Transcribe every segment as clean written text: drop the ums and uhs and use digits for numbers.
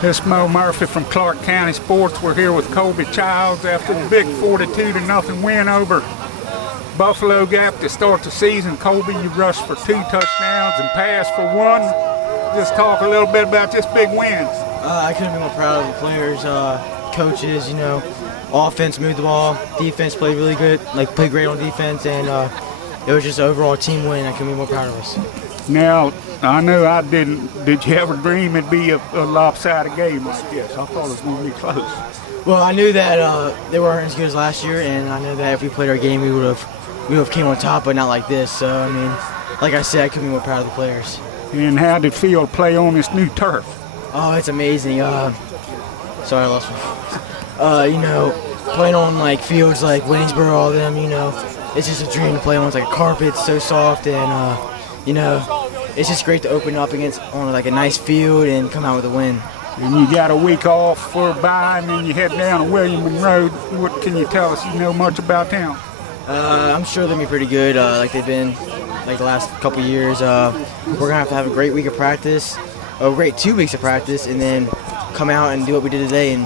This is Moe Murphy from Clarke County Sports. We're here with Colby Childers after the big 42-0 win over Buffalo Gap to start the season. Colby, you rushed for 2 touchdowns and passed for 1. Just talk a little bit about this big win. I couldn't be more proud of the players, coaches, offense moved the ball, defense played really good, played great on defense, and it was just an overall team win. I couldn't be more proud of us. Now, I know I didn't. Did you ever dream it'd be a lopsided game like this? I thought it was going to be close. Well, I knew that they weren't as good as last year, and I knew that if we played our game, we would have came on top, but not like this. So, I mean, like I said, I couldn't be more proud of the players. And how did it feel to play on this new turf? Oh, it's amazing. Sorry, I lost my playing on fields like Waynesboro, all them, it's just a dream to play on. It's like a carpet, it's so soft, and it's just great to open up on a nice field and come out with a win. And you got a week off for a bye, and then you head down to William M. Road. What can you tell us? You know much about them? I'm sure they'll be pretty good, like they've been the last couple years. We're gonna have a great week of practice, a great 2 weeks of practice, and then come out and do what we did today, and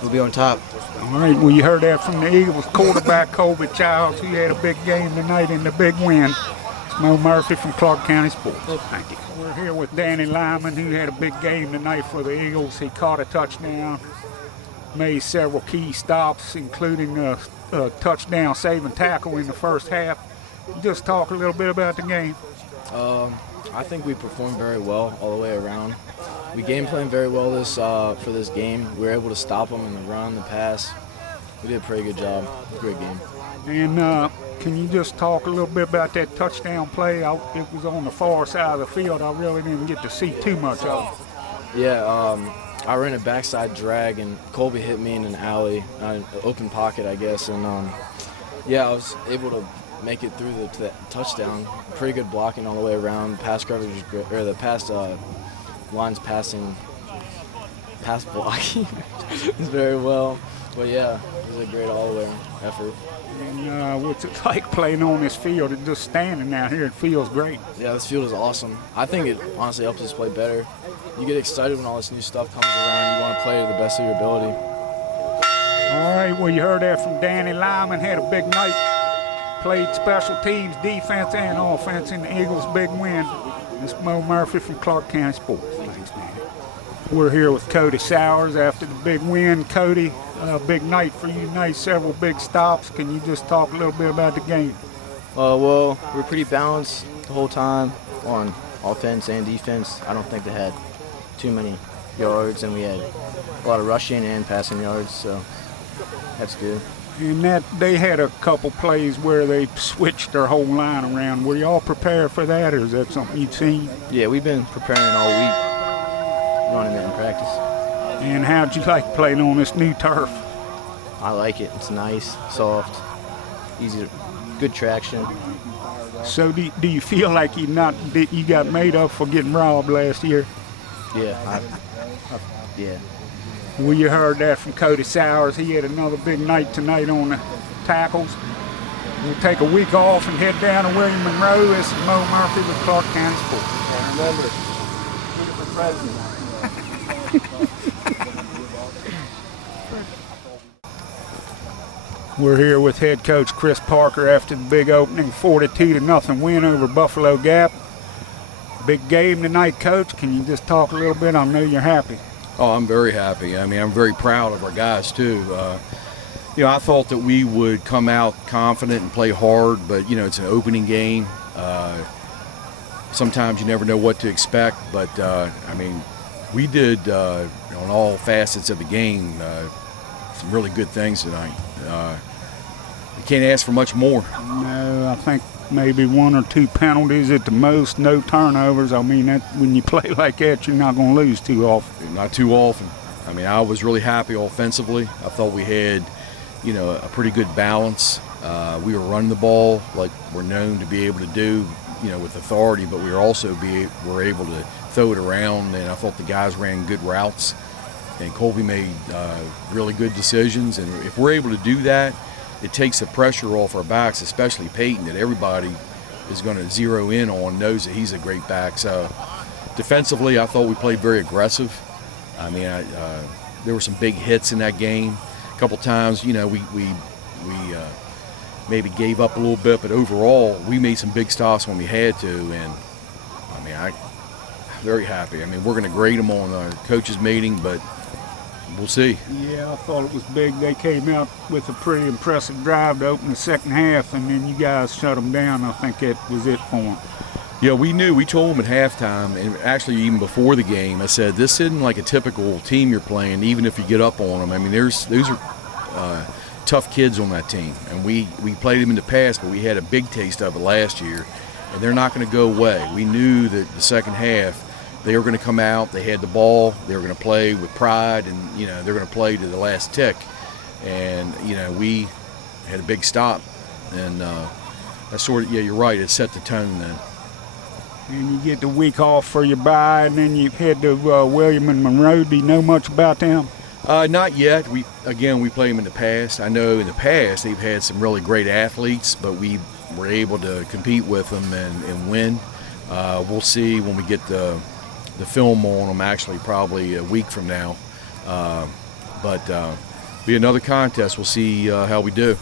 we'll be on top. All right. Well, you heard that from the Eagles quarterback Colby Childers. He had a big game tonight in the big win. Moe Murphy from Clarke County Sports. Thank you. We're here with Lyman, who had a big game tonight for the Eagles. He caught a touchdown, made several key stops, including a touchdown saving tackle in the first half. Just talk a little bit about the game. I think we performed very well all the way around. We game planned very well for this game. We were able to stop them in the run, the pass. We did a pretty good job. Great game. And can you just talk a little bit about that touchdown play? It was on the far side of the field. I really didn't get to see too much of it. Yeah, I ran a backside drag, and Colby hit me in an alley, an open pocket, I guess. And, I was able to make it through to that touchdown. Pretty good blocking all the way around. Pass coverage was great, or the pass lines pass blocking is very well. But, yeah, it was a great all-the-way effort. And what's it like playing on this field and just standing out here? It feels great. Yeah, this field is awesome. I think it honestly helps us play better. You get excited when all this new stuff comes around. You want to play to the best of your ability. All right, well, you heard that from Lyman. Had a big night. Played special teams, defense, and offense in the Eagles' big win. This is Moe Murphy from Clarke County Sports. Thanks, man. We're here with Cody Sowers after the big win. Cody, big night for you tonight, several big stops. Can you just talk a little bit about the game? Well, we're pretty balanced the whole time on offense and defense. I don't think they had too many yards, and we had a lot of rushing and passing yards, so that's good. And that they had a couple plays where they switched their whole line around. Were y'all prepared for that, or is that something you'd seen? Yeah, we've been preparing all week, running it in practice. And how'd you like playing on this new turf? I like it. It's nice, soft, easy, good traction. So do you feel like you got made up for getting robbed last year? Yeah, yeah. Well, you heard that from Cody Sowers. He had another big night tonight on the tackles. We'll take a week off and head down to William Monroe. This is Moe Murphy with Clarke County Sports. And remember, shoot it for president. We're here with head coach Chris Parker after the big opening 42-0 win over Buffalo Gap. Big game tonight, Coach. Can you just talk a little bit? I know you're happy. Oh, I'm very happy. I mean, I'm very proud of our guys, too. I thought that we would come out confident and play hard, but, it's an opening game. Sometimes you never know what to expect, but, we did, on all facets of the game, some really good things tonight. You can't ask for much more. No, I think maybe 1 or 2 penalties at the most, no turnovers. I mean, when you play like that, you're not going to lose too often. Not too often. I mean, I was really happy offensively. I thought we had, a pretty good balance. We were running the ball like we're known to be able to do, with authority, but we were also were able to throw it around, and I thought the guys ran good routes, and Colby made really good decisions. And if we're able to do that, it takes the pressure off our backs, especially Peyton, that everybody is going to zero in on, knows that he's a great back. So defensively, I thought we played very aggressive. I mean, there were some big hits in that game. A couple times, you know, we maybe gave up a little bit, but overall, we made some big stops when we had to. And I mean, I'm very happy. I mean, we're going to grade them on our coaches meeting, but we'll see. Yeah, I thought it was big. They came out with a pretty impressive drive to open the second half, and then you guys shut them down. I think that was it for them. Yeah, we knew. We told them at halftime, and actually even before the game, I said, this isn't like a typical team you're playing, even if you get up on them. I mean, those are tough kids on that team, and we played them in the past, but we had a big taste of it last year, and they're not going to go away. We knew that the second half, they were going to come out, they had the ball, they were going to play with pride, and, you know, they're going to play to the last tick. And, you know, we had a big stop, and that's sort of, yeah, you're right, it set the tone then. And you get the week off for your bye, and then you head to William and Monroe. Do you know much about them? Not yet. We played them in the past. I know in the past they've had some really great athletes, but we were able to compete with them and win. We'll see when we get the film on them, actually probably a week from now. But be another contest. We'll see how we do.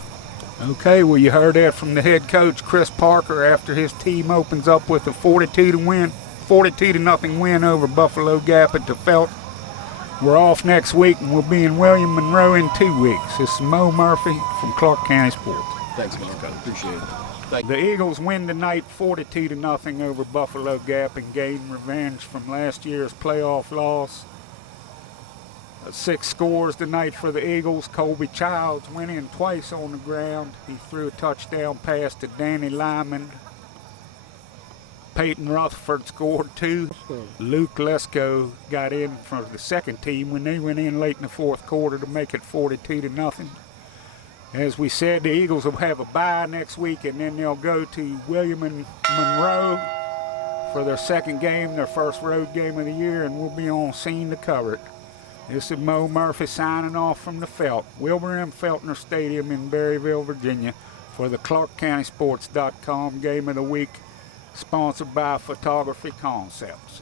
Okay, well, you heard that from the head coach, Chris Parker, after his team opens up with a 42-0 win over Buffalo Gap at the Feltner. We're off next week, and we'll be in William Monroe in 2 weeks. This is Moe Murphy from Clarke County Sports. Thanks, man. Appreciate it. The Eagles win tonight 42-0 over Buffalo Gap and gain revenge from last year's playoff loss. 6 scores tonight for the Eagles. Colby Childers went in twice on the ground. He threw a touchdown pass to Danny Lyman. Peyton Rutherford scored 2. Luke Lesko got in for the second team when they went in late in the fourth quarter to make it 42-0. As we said, the Eagles will have a bye next week, and then they'll go to William and Monroe for their second game, their first road game of the year, and we'll be on scene to cover it. This is Moe Murphy signing off from the Wilbur M. Feltner Stadium in Berryville, Virginia, for the ClarkeCountySports.com Game of the Week, sponsored by Photography Concepts.